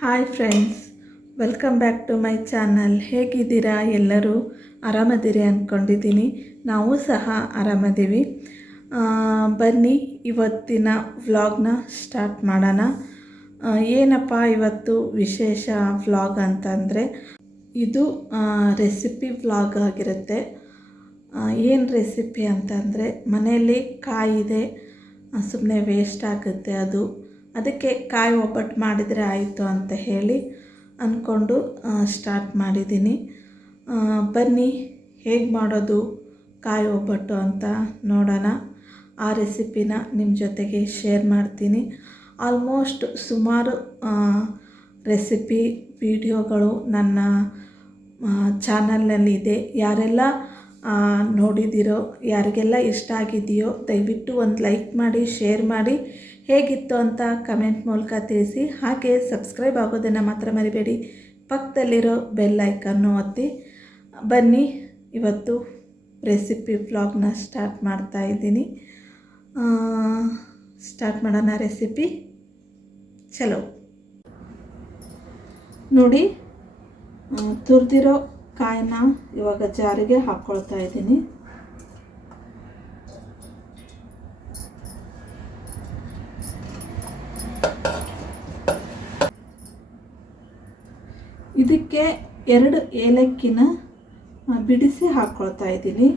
Hi friends, welcome back to my channel. ಹೇಗಿದ್ದೀರಾ? ಎಲ್ಲರೂ ಆರಾಮದಿರಿ ಅಂದ್ಕೊಂಡಿದ್ದೀನಿ. ನಾವು ಸಹ ಆರಾಮದ್ದೀವಿ. ಬನ್ನಿ ಇವತ್ತಿನ ವ್ಲಾಗ್ನ ಸ್ಟಾರ್ಟ್ ಮಾಡೋಣ. ಏನಪ್ಪ ಇವತ್ತು ವಿಶೇಷ ವ್ಲಾಗ್ ಅಂತಂದರೆ ಇದು ರೆಸಿಪಿ ವ್ಲಾಗ್ ಆಗಿರುತ್ತೆ. ಏನು ರೆಸಿಪಿ ಅಂತಂದರೆ ಮನೆಯಲ್ಲಿ ಕಾಯಿದೆ, ಸುಮ್ಮನೆ ವೇಸ್ಟ್ ಆಗುತ್ತೆ, ಅದಕ್ಕೆ ಕಾಯಿ ಒಬ್ಬಟ್ಟು ಮಾಡಿದರೆ ಆಯಿತು ಅಂತ ಹೇಳಿ ಅಂದ್ಕೊಂಡು ಸ್ಟಾರ್ಟ್ ಮಾಡಿದ್ದೀನಿ. ಬನ್ನಿ ಹೇಗೆ ಮಾಡೋದು ಕಾಯಿ ಒಬ್ಬಟ್ಟು ಅಂತ ನೋಡೋಣ. ಆ ರೆಸಿಪಿನ ನಿಮ್ಮ ಜೊತೆಗೆ ಶೇರ್ ಮಾಡ್ತೀನಿ. ಆಲ್ಮೋಸ್ಟ್ ಸುಮಾರು ರೆಸಿಪಿ ವಿಡಿಯೋಗಳು ನನ್ನ ಚಾನಲ್ನಲ್ಲಿದೆ. ಯಾರೆಲ್ಲ ನೋಡಿದ್ದೀರೋ, ಯಾರಿಗೆಲ್ಲ ಇಷ್ಟ ಆಗಿದೆಯೋ ದಯವಿಟ್ಟು ಒಂದು ಲೈಕ್ ಮಾಡಿ, ಶೇರ್ ಮಾಡಿ, ಹೇಗಿತ್ತು ಅಂತ ಕಮೆಂಟ್ ಮೂಲಕ ತಿಳಿಸಿ. ಹಾಗೆ ಸಬ್ಸ್ಕ್ರೈಬ್ ಆಗೋದನ್ನು ಮಾತ್ರ ಮರಿಬೇಡಿ. ಪಕ್ಕದಲ್ಲಿರೋ ಬೆಲ್ ಐಕನ್ನು ಒತ್ತಿ. ಬನ್ನಿ ಇವತ್ತು ರೆಸಿಪಿ ವ್ಲಾಗ್ನ ಸ್ಟಾರ್ಟ್ ಮಾಡ್ತಾ ಇದ್ದೀನಿ. ಸ್ಟಾರ್ಟ್ ಮಾಡೋಣ ರೆಸಿಪಿ. ಚಲೋ ನೋಡಿ, ತುರಿದಿರೋ ಕಾಯಿನ ಇವಾಗ ಜಾರಿಗೆ ಹಾಕ್ಕೊಳ್ತಾ ಇದ್ದೀನಿ. ಇದಕ್ಕೆ 2 ಏಲಕ್ಕಿನ ಬಿಡಿಸಿ ಹಾಕ್ಕೊಳ್ತಾ ಇದ್ದೀನಿ.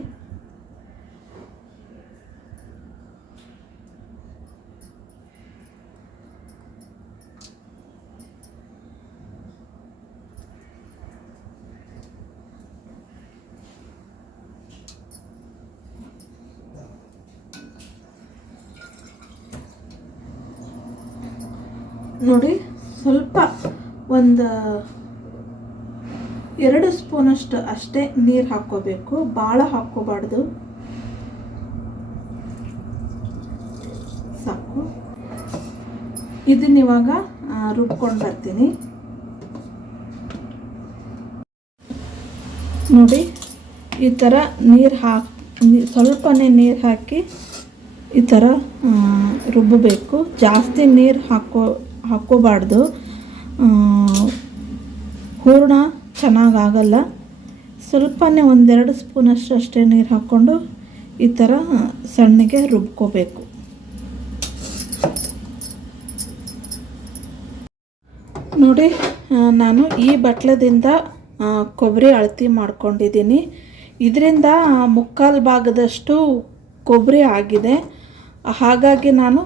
ನೋಡಿ, ಸ್ವಲ್ಪ ಒಂದು 2 ಸ್ಪೂನಷ್ಟು ಅಷ್ಟೇ ನೀರು ಹಾಕ್ಕೋಬೇಕು, ಭಾಳ ಹಾಕ್ಕೋಬಾರ್ದು. ಸಾಕು. ಇದನ್ನಿವಾಗ ರುಬ್ಕೊಂಡು ಬರ್ತೀನಿ. ನೋಡಿ, ಈ ಥರ ಸ್ವಲ್ಪನೇ ನೀರು ಹಾಕಿ ಈ ಥರ ರುಬ್ಬಬೇಕು. ಜಾಸ್ತಿ ನೀರು ಹಾಕ್ಕೋಬಾರ್ದು, ಹೂರಣ ಚೆನ್ನಾಗಾಗಲ್ಲ. ಸ್ವಲ್ಪನೇ 1-2 ಸ್ಪೂನಷ್ಟು ಅಷ್ಟೇ ನೀರು ಹಾಕ್ಕೊಂಡು ಈ ಥರ ಸಣ್ಣಗೆ ರುಬ್ಕೋಬೇಕು. ನೋಡಿ, ನಾನು ಈ ಬಟ್ಲದಿಂದ ಕೊಬ್ಬರಿ ಅಳತೆ ಮಾಡ್ಕೊಂಡಿದ್ದೀನಿ. ಇದರಿಂದ 3/4 ಭಾಗದಷ್ಟು ಕೊಬ್ಬರಿ ಆಗಿದೆ. ಹಾಗಾಗಿ ನಾನು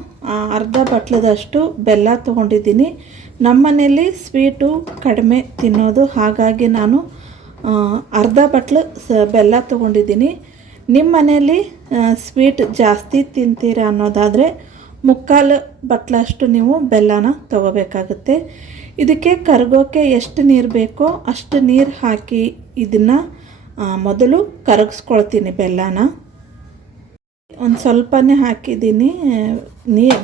ಅರ್ಧ ಬಟ್ಲದಷ್ಟು ಬೆಲ್ಲ ತೊಗೊಂಡಿದ್ದೀನಿ. ನಮ್ಮ ಮನೆಯಲ್ಲಿ ಸ್ವೀಟು ಕಡಿಮೆ ತಿನ್ನೋದು, ಹಾಗಾಗಿ ನಾನು ಅರ್ಧ ಬಟ್ಲು ಬೆಲ್ಲ ತೊಗೊಂಡಿದ್ದೀನಿ. ನಿಮ್ಮ ಮನೆಯಲ್ಲಿ ಸ್ವೀಟ್ ಜಾಸ್ತಿ ತಿಂತೀರ ಅನ್ನೋದಾದರೆ 3/4 ಬಟ್ಲಷ್ಟು ನೀವು ಬೆಲ್ಲನ ತೊಗೋಬೇಕಾಗುತ್ತೆ. ಇದಕ್ಕೆ ಕರಗೋಕ್ಕೆ ಎಷ್ಟು ನೀರು ಬೇಕೋ ಅಷ್ಟು ನೀರು ಹಾಕಿ ಇದನ್ನು ಮೊದಲು ಕರಗಿಸ್ಕೊಳ್ತೀನಿ. ಬೆಲ್ಲನ ಒಂದು ಸ್ವಲ್ಪನೇ ಹಾಕಿದ್ದೀನಿ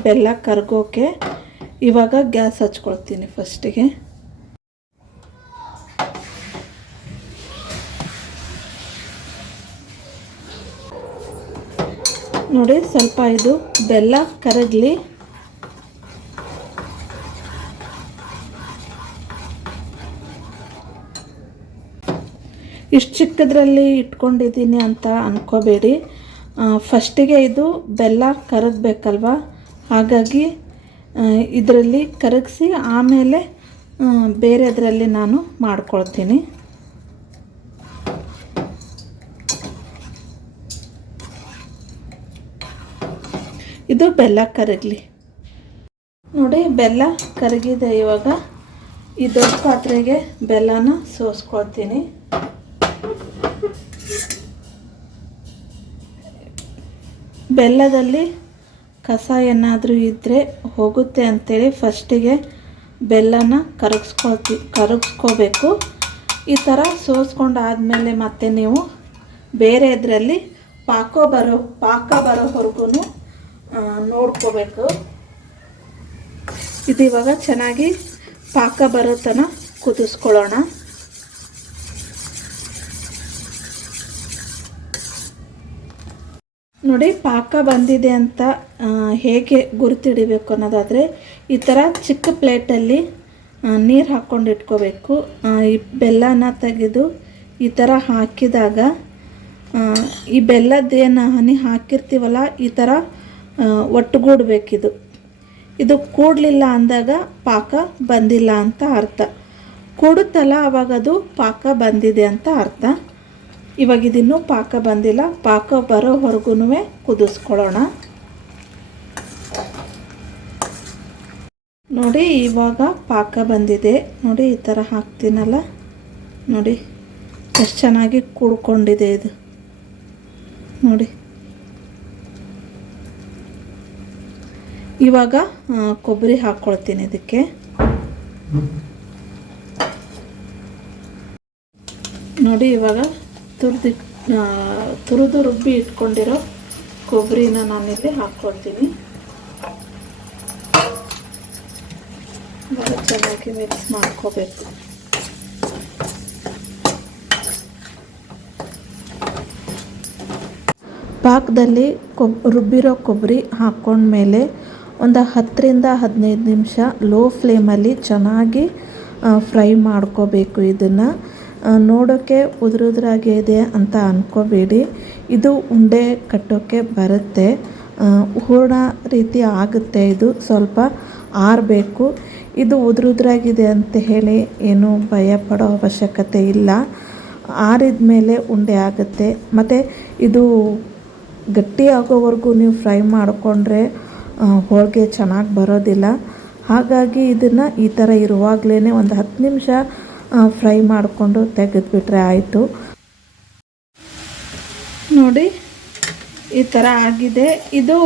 ಬೆಲ್ಲ ಕರಗೋಕ್ಕೆ. ಇವಾಗ ಗ್ಯಾಸ್ ಹಚ್ಕೊಳ್ತೀನಿ ಫಸ್ಟಿಗೆ. ನೋಡಿ, ಸ್ವಲ್ಪ ಇದು ಬೆಲ್ಲ ಕರಗಲಿ. ಇಷ್ಟು ಚಿಕ್ಕದ್ರಲ್ಲಿ ಇಟ್ಕೊಂಡಿದ್ದೀನಿ ಅಂತ ಅಂದ್ಕೋಬೇಡಿ. ಫಸ್ಟಿಗೆ ಇದು ಬೆಲ್ಲ ಕರಗಬೇಕಲ್ವ, ಹಾಗಾಗಿ ಇದರಲ್ಲಿ ಕರಗಿಸಿ ಆಮೇಲೆ ಬೇರೆದರಲ್ಲಿ ನಾನು ಮಾಡ್ಕೊಳ್ತೀನಿ. ಇದು ಬೆಲ್ಲ ಕರಗಲಿ. ನೋಡಿ, ಬೆಲ್ಲ ಕರಗಿದೆ. ಇವಾಗ ಈ ದೊಡ್ಡ ಪಾತ್ರೆಗೆ ಬೆಲ್ಲನ ಸೋಸ್ಕೊಳ್ತೀನಿ. ಬೆಲ್ಲದಲ್ಲಿ ಕಸ ಏನಾದರೂ ಇದ್ದರೆ ಹೋಗುತ್ತೆ ಅಂಥೇಳಿ ಫಸ್ಟಿಗೆ ಬೆಲ್ಲನ ಕರಗಿಸ್ಕೋಬೇಕು. ಈ ಥರ ಸೋಸ್ಕೊಂಡಾದಮೇಲೆ ಮತ್ತೆ ನೀವು ಬೇರೆ ಇದರಲ್ಲಿ ಪಾಕ ಬರೋವರೆಗೂ ನೋಡ್ಕೋಬೇಕು. ಇದು ಇವಾಗ ಚೆನ್ನಾಗಿ ಪಾಕ ಬರೋ ತನಕ ಕುದಿಸ್ಕೊಳ್ಳೋಣ. ನೋಡಿ, ಪಾಕ ಬಂದಿದೆ ಅಂತ ಹೇಗೆ ಗುರುತಿಡಬೇಕು ಅನ್ನೋದಾದರೆ ಈ ಥರ ಚಿಕ್ಕ ಪ್ಲೇಟಲ್ಲಿ ನೀರು ಹಾಕ್ಕೊಂಡು ಇಟ್ಕೋಬೇಕು. ಈ ಬೆಲ್ಲನ ತೆಗೆದು ಈ ಥರ ಹಾಕಿದಾಗ ಈ ಬೆಲ್ಲದ್ದೇನು ಹನಿ ಹಾಕಿರ್ತೀವಲ್ಲ ಈ ಥರ ಒಟ್ಟುಗೂಡಬೇಕಿದು. ಇದು ಕೂಡಲಿಲ್ಲ ಅಂದಾಗ ಪಾಕ ಬಂದಿಲ್ಲ ಅಂತ ಅರ್ಥ. ಕೂಡುತ್ತಲ್ಲ ಆವಾಗ ಅದು ಪಾಕ ಬಂದಿದೆ ಅಂತ ಅರ್ಥ. ಇವಾಗ ಇದಿನ್ನೂ ಪಾಕ ಬಂದಿಲ್ಲ. ಪಾಕ ಬರೋವರೆಗೂ ಕುದಿಸ್ಕೊಳ್ಳೋಣ. ನೋಡಿ ಇವಾಗ ಪಾಕ ಬಂದಿದೆ. ನೋಡಿ ಈ ಥರ ಹಾಕ್ತೀನಲ್ಲ, ನೋಡಿ ಎಷ್ಟು ಚೆನ್ನಾಗಿ ಕೂಡ್ಕೊಂಡಿದೆ ಇದು. ನೋಡಿ ಇವಾಗ ಕೊಬ್ಬರಿ ಹಾಕ್ಕೊಳ್ತೀನಿ ಇದಕ್ಕೆ. ನೋಡಿ ಇವಾಗ ತುರಿದು ರುಬ್ಬಿ ಇಟ್ಕೊಂಡಿರೋ ಕೊಬ್ಬರಿನ ನಾನಿಲ್ಲಿ ಹಾಕ್ಕೊಳ್ತೀನಿ. ಇವಾಗ ಚೆನ್ನಾಗಿ ಮಿಕ್ಸ್ ಮಾಡ್ಕೋಬೇಕು. ಪಾಕದಲ್ಲಿ ರುಬ್ಬಿರೋ ಕೊಬ್ಬರಿ ಹಾಕ್ಕೊಂಡ್ಮೇಲೆ ಒಂದು 10ರಿಂದ 15 ನಿಮಿಷ ಲೋ ಫ್ಲೇಮಲ್ಲಿ ಚೆನ್ನಾಗಿ ಫ್ರೈ ಮಾಡ್ಕೋಬೇಕು. ಇದನ್ನು ನೋಡೋಕ್ಕೆ ಉದುರಾಗಿದೆ ಅಂತ ಅಂದ್ಕೋಬೇಡಿ. ಇದು ಉಂಡೆ ಕಟ್ಟೋಕ್ಕೆ ಬರುತ್ತೆ, ಹೂರಣ ರೀತಿ ಆಗುತ್ತೆ. ಇದು ಸ್ವಲ್ಪ ಆರಬೇಕು. ಇದು ಉದುರಾಗಿದೆ ಅಂತ ಹೇಳಿ ಏನು ಭಯ ಪಡೋ ಅವಶ್ಯಕತೆ ಇಲ್ಲ. ಆರಿದ ಮೇಲೆ ಉಂಡೆ ಆಗುತ್ತೆ. ಮತ್ತು ಇದು ಗಟ್ಟಿ ಆಗೋವರೆಗೂ ನೀವು ಫ್ರೈ ಮಾಡಿಕೊಂಡ್ರೆ ಹೋಳಿಗೆ ಚೆನ್ನಾಗಿ ಬರೋದಿಲ್ಲ. ಹಾಗಾಗಿ ಇದನ್ನು ಈ ಥರ ಇರುವಾಗಲೇ ಒಂದು 10 ನಿಮಿಷ ಫ್ರೈ ಮಾಡಿಕೊಂಡು ತೆಗೆದುಬಿಟ್ರೆ ಆಯಿತು. ನೋಡಿ ಈ ಥರ ಆಗಿದೆ. ಇದು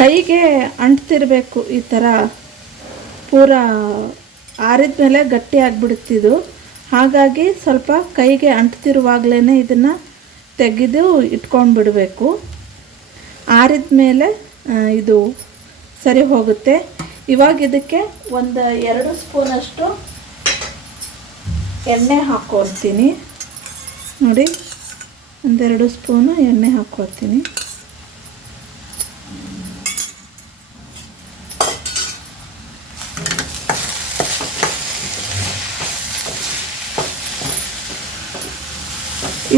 ಕೈಗೆ ಅಂಟ್ತಿರಬೇಕು. ಈ ಥರ ಪೂರ ಆರಿದ ಮೇಲೆ ಗಟ್ಟಿ ಆಗಿಬಿಡುತ್ತಿದ್ದು. ಹಾಗಾಗಿ ಸ್ವಲ್ಪ ಕೈಗೆ ಅಂಟ್ತಿರುವಾಗಲೇ ಇದನ್ನು ತೆಗೆದು ಇಟ್ಕೊಂಡು ಬಿಡಬೇಕು. ಆರಿದ ಮೇಲೆ ಇದು ಸರಿ ಹೋಗುತ್ತೆ. ಇವಾಗ ಇದಕ್ಕೆ ಒಂದು 2 ಸ್ಪೂನಷ್ಟು ಎಣ್ಣೆ ಹಾಕ್ಕೊಳ್ತೀನಿ. ನೋಡಿ 1-2 ಸ್ಪೂನು ಎಣ್ಣೆ ಹಾಕ್ಕೊಳ್ತೀನಿ.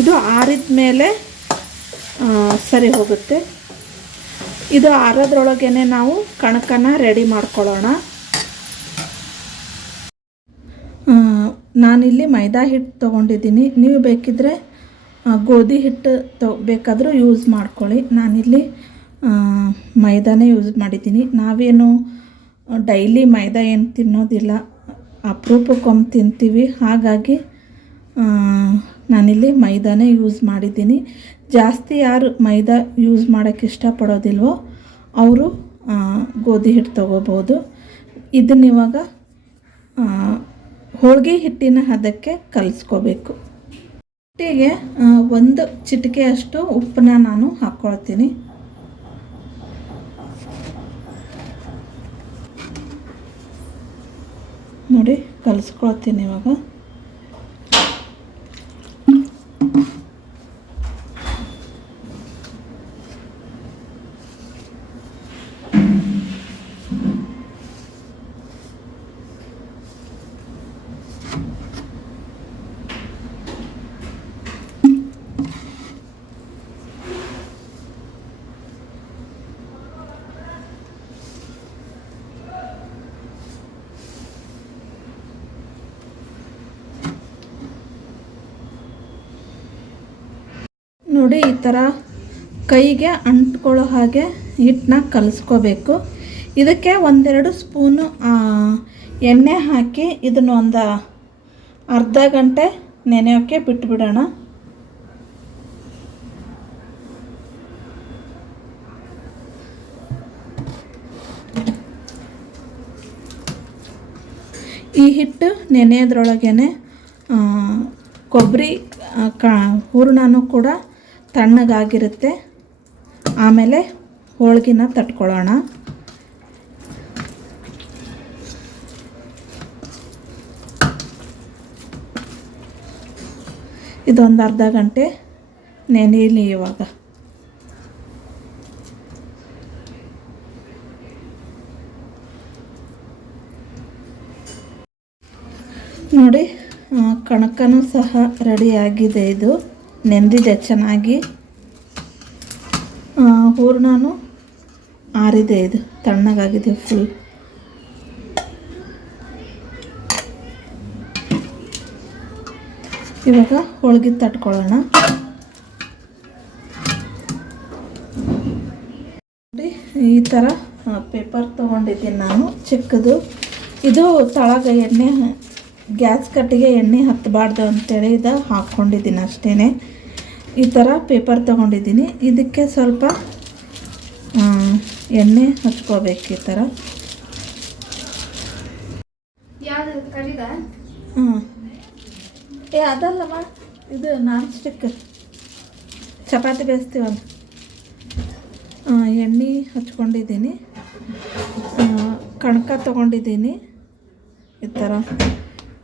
ಇದು ಆರಿದ ಮೇಲೆ ಸರಿ ಹೋಗುತ್ತೆ. ಇದು ಆರೋದ್ರೊಳಗೇ ನಾವು ಕಣಕನ ರೆಡಿ ಮಾಡ್ಕೊಳ್ಳೋಣ. ನಾನಿಲ್ಲಿ ಮೈದಾ ಹಿಟ್ಟು ತೊಗೊಂಡಿದ್ದೀನಿ. ನೀವು ಬೇಕಿದ್ದರೆ ಗೋಧಿ ಹಿಟ್ಟು ಬೇಕಾದರೂ ಯೂಸ್ ಮಾಡ್ಕೊಳ್ಳಿ. ನಾನಿಲ್ಲಿ ಮೈದಾನೇ ಯೂಸ್ ಮಾಡಿದ್ದೀನಿ. ನಾವೇನು ಡೈಲಿ ಮೈದಾ ಏನು ತಿನ್ನೋದಿಲ್ಲ, ಅಪರೂಪಕ್ಕೊಮ್ಮೆ ತಿಂತೀವಿ. ಹಾಗಾಗಿ ನಾನಿಲ್ಲಿ ಮೈದಾನೇ ಯೂಸ್ ಮಾಡಿದ್ದೀನಿ. ಜಾಸ್ತಿ ಯಾರು ಮೈದಾ ಯೂಸ್ ಮಾಡೋಕ್ಕೆ ಇಷ್ಟಪಡೋದಿಲ್ವೋ ಅವರು ಗೋಧಿ ಹಿಟ್ಟು ತೊಗೋಬೋದು. ಇದನ್ನಿವಾಗ ಹೋಳಿಗೆ ಹಿಟ್ಟಿನ ಹದಕ್ಕೆ ಕಲಿಸ್ಕೋಬೇಕು. ಹಿಟ್ಟಿಗೆ 1 ಚಿಟಿಕೆಯಷ್ಟು ಉಪ್ಪನ್ನ ನಾನು ಹಾಕ್ಕೊಳ್ತೀನಿ. ನೋಡಿ ಕಲಿಸ್ಕೊಳ್ತೀನಿ ಇವಾಗ. ನೋಡಿ ಈ ಥರ ಕೈಗೆ ಅಂಟ್ಕೊಳ್ಳೋ ಹಾಗೆ ಹಿಟ್ಟನ್ನ ಕಲಿಸ್ಕೋಬೇಕು. ಇದಕ್ಕೆ 1-2 ಸ್ಪೂನು ಎಣ್ಣೆ ಹಾಕಿ ಇದನ್ನು ಒಂದು ಅರ್ಧ ಗಂಟೆ ನೆನೆಯೋಕ್ಕೆ ಬಿಟ್ಬಿಡೋಣ. ಈ ಹಿಟ್ಟು ನೆನೆಯೋದ್ರೊಳಗೇ ಕೊಬ್ಬರಿ ಹೂರಣನೂ ಕೂಡ ತಣ್ಣಗಾಗಿರುತ್ತೆ. ಆಮೇಲೆ ಹೋಳಿಗೆನ ತಟ್ಕೊಳ್ಳೋಣ. ಇದೊಂದು ಅರ್ಧ ಗಂಟೆ ನೆನೆಯಲಿ ಇವಾಗ. ನೋಡಿ ಕಣಕನೂ ಸಹ ರೆಡಿಯಾಗಿದೆ. ಇದು ನೆಂದಿದೆ ಚೆನ್ನಾಗಿ. ಹೂರ್ಣನೂ ಆರಿದೆ, ಇದು ತಣ್ಣಗಾಗಿದೆ ಫುಲ್. ಇವಾಗ ಹೋಳಿಗೆ ತಟ್ಕೊಳ್ಳೋಣ. ನೋಡಿ ಈ ಥರ ಪೇಪರ್ ತೊಗೊಂಡಿದ್ದೀನಿ ನಾನು, ಚಿಕ್ಕದು. ಇದು ತಳಗ ಎಣ್ಣೆ, ಗ್ಯಾಸ್ ಕಟ್ಟಿಗೆ ಎಣ್ಣೆ ಹತ್ತಬಾರ್ದು ಅಂತೇಳಿ ಇದು ಹಾಕ್ಕೊಂಡಿದ್ದೀನಿ ಅಷ್ಟೇ. ಈ ಥರ ಪೇಪರ್ ತೊಗೊಂಡಿದ್ದೀನಿ. ಇದಕ್ಕೆ ಸ್ವಲ್ಪ ಎಣ್ಣೆ ಹಚ್ಕೋಬೇಕು ಈ ಥರ. ಅದಲ್ಲಮ್ಮ, ಇದು ನಾನ್ ಸ್ಟಿಕ್ ಚಪಾತಿ ಬೇಯಿಸ್ತೀವಲ್ಲ, ಎಣ್ಣೆ ಹಚ್ಕೊಂಡಿದ್ದೀನಿ. ಕಣಕ ತೊಗೊಂಡಿದ್ದೀನಿ. ಈ ಥರ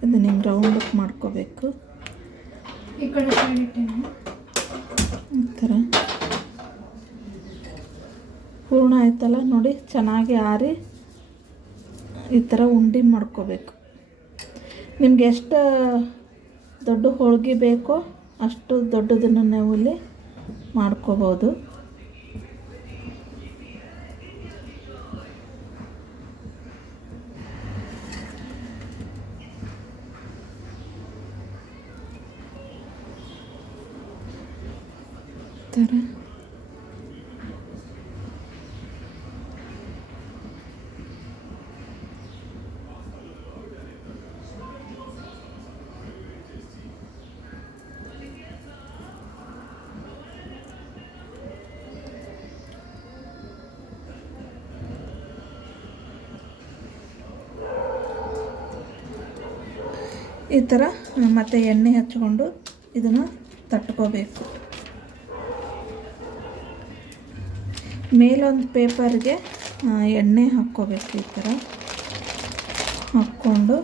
ಇದು ನಿಮ್ಗೆ ರೌಂಡಕ್ಕೆ ಮಾಡ್ಕೋಬೇಕು. ಈ ಥರ ಹೂರ್ಣ ಆಯ್ತಲ್ಲ ನೋಡಿ, ಚೆನ್ನಾಗಿ ಆರಿ ಈ ಥರ ಉಂಡೆ ಮಾಡ್ಕೋಬೇಕು. ನಿಮ್ಗೆ ಎಷ್ಟು ದೊಡ್ಡ ಹೋಳಿಗೆ ಬೇಕೋ ಅಷ್ಟು ದೊಡ್ಡದನ್ನು ನಾವು ಇಲ್ಲಿ ಮಾಡ್ಕೋಬೋದು. ಥರ ಈ ಥರ ಮತ್ತೆ ಎಣ್ಣೆ ಹಚ್ಕೊಂಡು ಇದನ್ನು ತಟ್ಕೋಬೇಕು. ಮೇಲೊಂದು ಪೇಪರ್ಗೆ ಎಣ್ಣೆ ಹಾಕ್ಕೋಬೇಕು. ಈ ಥರ ಹಾಕ್ಕೊಂಡು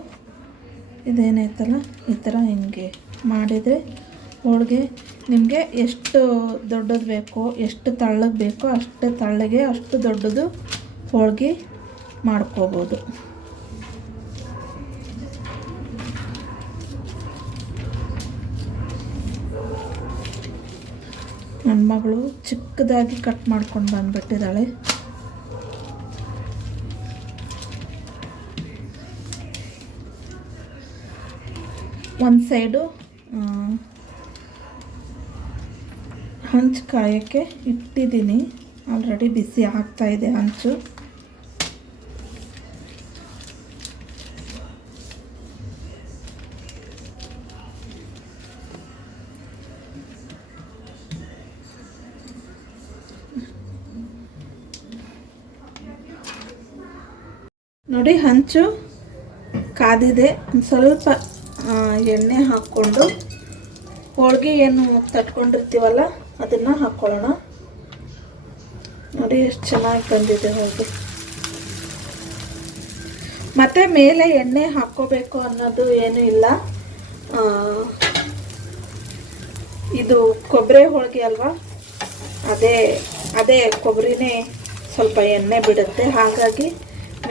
ಇದೇನೈತಲ್ಲ ಈ ಥರ ಹಿಂಗೆ ಮಾಡಿದರೆ ಹೋಳಿಗೆ ನಿಮಗೆ ಎಷ್ಟು ದೊಡ್ಡದು ಬೇಕೋ, ಎಷ್ಟು ತಳ್ಳಗೆ ಬೇಕೋ ಅಷ್ಟು ತಳ್ಳಗೆ ಅಷ್ಟು ದೊಡ್ಡದು ಹೋಳಿಗೆ ಮಾಡ್ಕೋಬೋದು. ನನ್ನ ಮಗಳು ಚಿಕ್ಕದಾಗಿ ಕಟ್ ಮಾಡ್ಕೊಂಡು ಬಂದುಬಿಟ್ಟಿದ್ದಾಳೆ. ಒಂದು ಸೈಡು ಹಂಚು ಕಾಯೋಕ್ಕೆ ಇಟ್ಟಿದ್ದೀನಿ. ಆಲ್ರೆಡಿ ಬಿಸಿ ಆಗ್ತಾಯಿದೆ ಹಂಚು. ನೋಡಿ ಹಂಚು ಕಾದಿದೆ. ಒಂದು ಸ್ವಲ್ಪ ಎಣ್ಣೆ ಹಾಕ್ಕೊಂಡು ಹೋಳಿಗೆ ಏನು ತಟ್ಕೊಂಡಿರ್ತೀವಲ್ಲ ಅದನ್ನು ಹಾಕ್ಕೊಳ್ಳೋಣ. ನೋಡಿ ಎಷ್ಟು ಚೆನ್ನಾಗಿ ಬಂದಿದೆ ಹೋಳಿಗೆ. ಮತ್ತು ಮೇಲೆ ಎಣ್ಣೆ ಹಾಕ್ಕೋಬೇಕು ಅನ್ನೋದು ಏನೂ ಇಲ್ಲ. ಇದು ಕೊಬ್ಬರಿ ಹೋಳಿಗೆ ಅಲ್ವಾ, ಅದೇ ಕೊಬ್ಬರಿನೇ ಸ್ವಲ್ಪ ಎಣ್ಣೆ ಬಿಡುತ್ತೆ. ಹಾಗಾಗಿ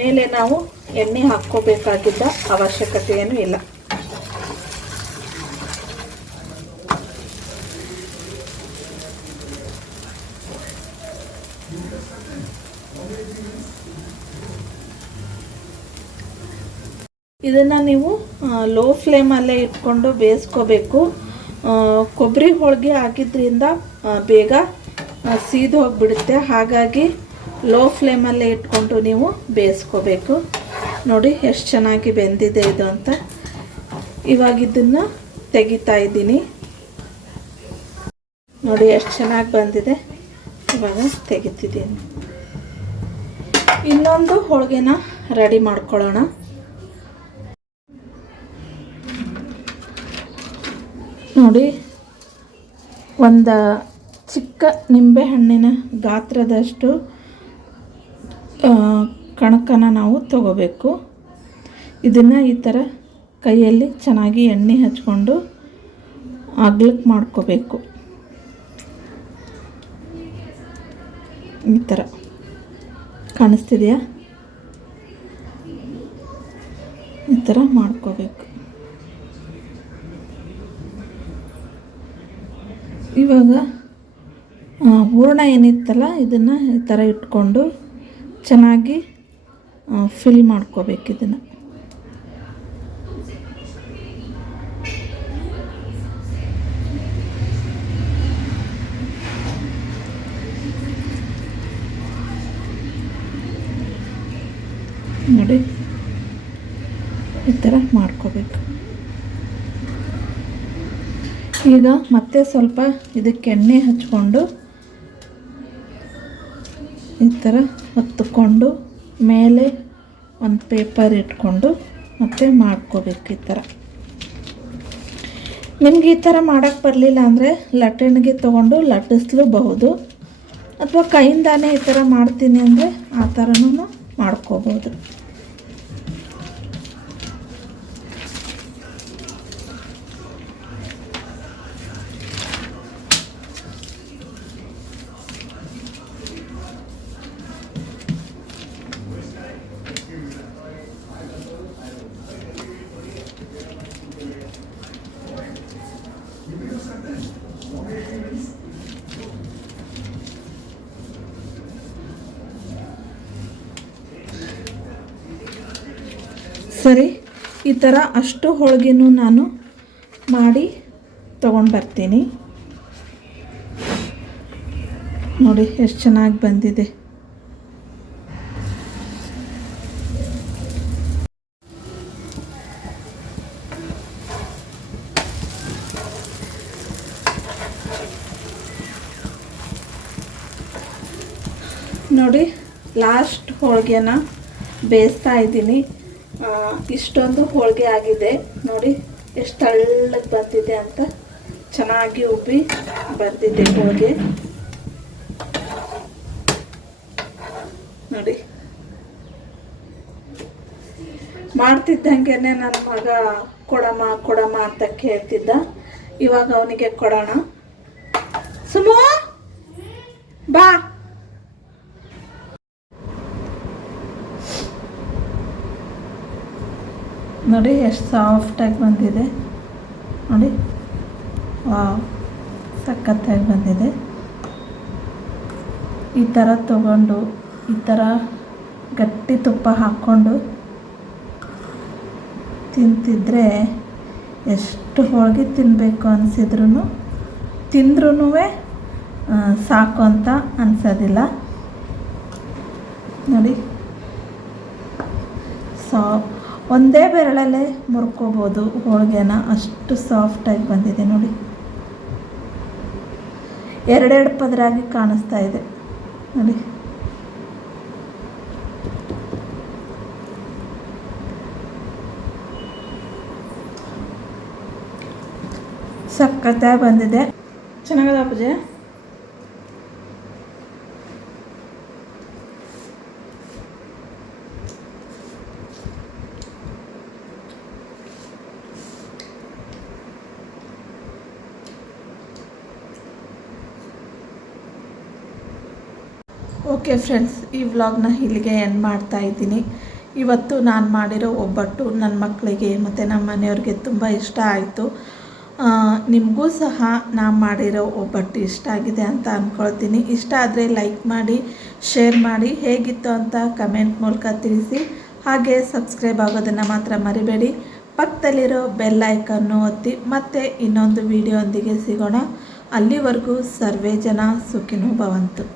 ಮೇಲೆ ನಾವು ಎಣ್ಣೆ ಹಾಕ್ಕೋಬೇಕಾಗಿದ್ದ ಅವಶ್ಯಕತೆ ಏನೂ ಇಲ್ಲ. ಇದನ್ನು ನೀವು ಲೋ ಫ್ಲೇಮಲ್ಲೇ ಇಟ್ಕೊಂಡು ಬೇಯಿಸ್ಕೋಬೇಕು. ಕೊಬ್ಬರಿ ಹೋಳಿಗೆ ಆಗಿದ್ದರಿಂದ ಬೇಗ ಸೀದು ಹೋಗಿಬಿಡುತ್ತೆ. ಹಾಗಾಗಿ ಲೋ ಫ್ಲೇಮಲ್ಲೇ ಇಟ್ಕೊಂಡು ನೀವು ಬೇಯಿಸ್ಕೋಬೇಕು. ನೋಡಿ ಎಷ್ಟು ಚೆನ್ನಾಗಿ ಬೆಂದಿದೆ ಇದು ಅಂತ. ಇವಾಗ ಇದನ್ನು ತೆಗಿತಾ ಇದ್ದೀನಿ. ನೋಡಿ ಎಷ್ಟು ಚೆನ್ನಾಗಿ ಬಂದಿದೆ. ಇವಾಗ ತೆಗಿತಿದ್ದೀನಿ. ಇನ್ನೊಂದು ಹೋಳಿಗೆನ ರೆಡಿ ಮಾಡ್ಕೊಳ್ಳೋಣ. ನೋಡಿ ಒಂದು ಚಿಕ್ಕ ನಿಂಬೆಹಣ್ಣಿನ ಗಾತ್ರದಷ್ಟು ಕಣಕನ ನಾವು ತಗೋಬೇಕು. ಇದನ್ನು ಈ ಥರ ಕೈಯಲ್ಲಿ ಚೆನ್ನಾಗಿ ಎಣ್ಣೆ ಹಚ್ಕೊಂಡು ಅಗ್ಲಕ್ಕೆ ಮಾಡ್ಕೋಬೇಕು. ಈ ಥರ ಕಾಣಿಸ್ತಿದೆಯಾ? ಈ ಥರ ಮಾಡ್ಕೋಬೇಕು. ಇವಾಗ ಹೂರಣ ಏನಿತ್ತಲ್ಲ ಇದನ್ನು ಈ ಥರ ಇಟ್ಕೊಂಡು ಚೆನ್ನಾಗಿ ಫಿಲ್ ಮಾಡ್ಕೋಬೇಕು ಇದನ್ನು. ನೋಡಿ ಈ ಥರ ಮಾಡ್ಕೋಬೇಕು. ಈಗ ಮತ್ತೆ ಸ್ವಲ್ಪ ಇದಕ್ಕೆ ಎಣ್ಣೆ ಹಚ್ಕೊಂಡು ಈ ಥರ ಹೊತ್ತುಕೊಂಡು ಮೇಲೆ ಒಂದು ಪೇಪರ್ ಇಟ್ಕೊಂಡು ಮತ್ತೆ ಮಾಡ್ಕೋಬೇಕು ಈ ಥರ. ನಿಮ್ಗೆ ಈ ಥರ ಮಾಡೋಕ್ಕೆ ಬರಲಿಲ್ಲ ಅಂದರೆ ಲಟ್ಟಣಿಗೆ ತೊಗೊಂಡು ಲಟ್ಟಿಸ್ಲೂಬಹುದು, ಅಥವಾ ಕೈಯಿಂದಾನೇ ಈ ಥರ ಮಾಡ್ತೀನಿ ಅಂದರೆ ಆ ಥರನೂ ಮಾಡ್ಕೋಬೋದು. ಸರಿ, ಈ ಥರ ಅಷ್ಟು ಹೋಳಿಗೆನೂ ನಾನು ಮಾಡಿ ತೊಗೊಂಡು ಬರ್ತೀನಿ. ನೋಡಿ ಎಷ್ಟು ಚೆನ್ನಾಗಿ ಬಂದಿದೆ. ನೋಡಿ ಲಾಸ್ಟ್ ಹೋಳಿಗೆನ ಬೇಯಿಸ್ತಾ ಇದ್ದೀನಿ. ಇಷ್ಟೊಂದು ಹೋಳಿಗೆ ಆಗಿದೆ ನೋಡಿ, ಎಷ್ಟು ತೆಳ್ಳಗೆ ಬಂದಿದೆ ಅಂತ. ಚೆನ್ನಾಗಿ ಉಬ್ಬಿ ಬಂದಿದೆ ಹೋಳಿಗೆ ನೋಡಿ. ಮಾಡ್ತಿದ್ದಂಗೆ ನನ್ನ ಮಗ ಕೊಡಮ್ಮ ಅಂತ ಕೇಳ್ತಿದ್ದ. ಇವಾಗ ಅವನಿಗೆ ಕೊಡೋಣ. ಸುಮೋ ಬಾ. ನೋಡಿ ಎಷ್ಟು ಸಾಫ್ಟಾಗಿ ಬಂದಿದೆ ನೋಡಿ. ವಾವ್, ಸಖತ್ತಾಗಿ ಬಂದಿದೆ. ಈ ಥರ ತಗೊಂಡು ಈ ಥರ ಗಟ್ಟಿ ತುಪ್ಪ ಹಾಕ್ಕೊಂಡು ತಿಂತಿದ್ರೆ ಎಷ್ಟು ಹೋಳಿಗೆ ತಿನ್ನಬೇಕು ಅನಿಸಿದ್ರೂ ತಿಂದ್ರೂ ಸಾಕು ಅಂತ ಅನಿಸೋದಿಲ್ಲ ನೋಡಿ. ಒಂದೇ ಬೆರಳಲ್ಲೇ ಮುರ್ಕೋಬೋದು ಹೋಳಿಗೆನ, ಅಷ್ಟು ಸಾಫ್ಟಾಗಿ ಬಂದಿದೆ ನೋಡಿ. ಎರಡೆರಡು ಪದರಾಗಿ ಕಾಣಿಸ್ತಾ ಇದೆ ನೋಡಿ. ಸಖತ್ತಾಗಿ ಬಂದಿದೆ. ಚೆನ್ನಾಗದ ಪೂಜೆ. ಓಕೆ ಫ್ರೆಂಡ್ಸ್, ಈ ವ್ಲಾಗ್ನ ಇಲ್ಲಿಗೆ ಎಂಡ್ ಮಾಡ್ತಾ ಇದ್ದೀನಿ. ಇವತ್ತು ನಾನು ಮಾಡಿರೋ ಒಬ್ಬಟ್ಟು ನನ್ನ ಮಕ್ಕಳಿಗೆ ಮತ್ತು ನಮ್ಮ ಮನೆಯವ್ರಿಗೆ ತುಂಬ ಇಷ್ಟ ಆಯಿತು. ನಿಮಗೂ ಸಹ ನಾನು ಮಾಡಿರೋ ಒಬ್ಬಟ್ಟು ಇಷ್ಟ ಆಗಿದೆ ಅಂತ ಅಂದ್ಕೊಳ್ತೀನಿ. ಇಷ್ಟ ಆದರೆ ಲೈಕ್ ಮಾಡಿ, ಶೇರ್ ಮಾಡಿ, ಹೇಗಿತ್ತು ಅಂತ ಕಮೆಂಟ್ ಮೂಲಕ ತಿಳಿಸಿ. ಹಾಗೆ ಸಬ್ಸ್ಕ್ರೈಬ್ ಆಗೋದನ್ನು ಮಾತ್ರ ಮರಿಬೇಡಿ. ಪಕ್ಕದಲ್ಲಿರೋ ಬೆಲ್ ಐಕನ್ನು ಒತ್ತಿ. ಮತ್ತೆ ಇನ್ನೊಂದು ವಿಡಿಯೋ ಒಂದಿಗೆ ಸಿಗೋಣ. ಅಲ್ಲಿವರೆಗೂ ಸರ್ವೇ ಜನ ಸುಖಿನೋ ಭವಂತು.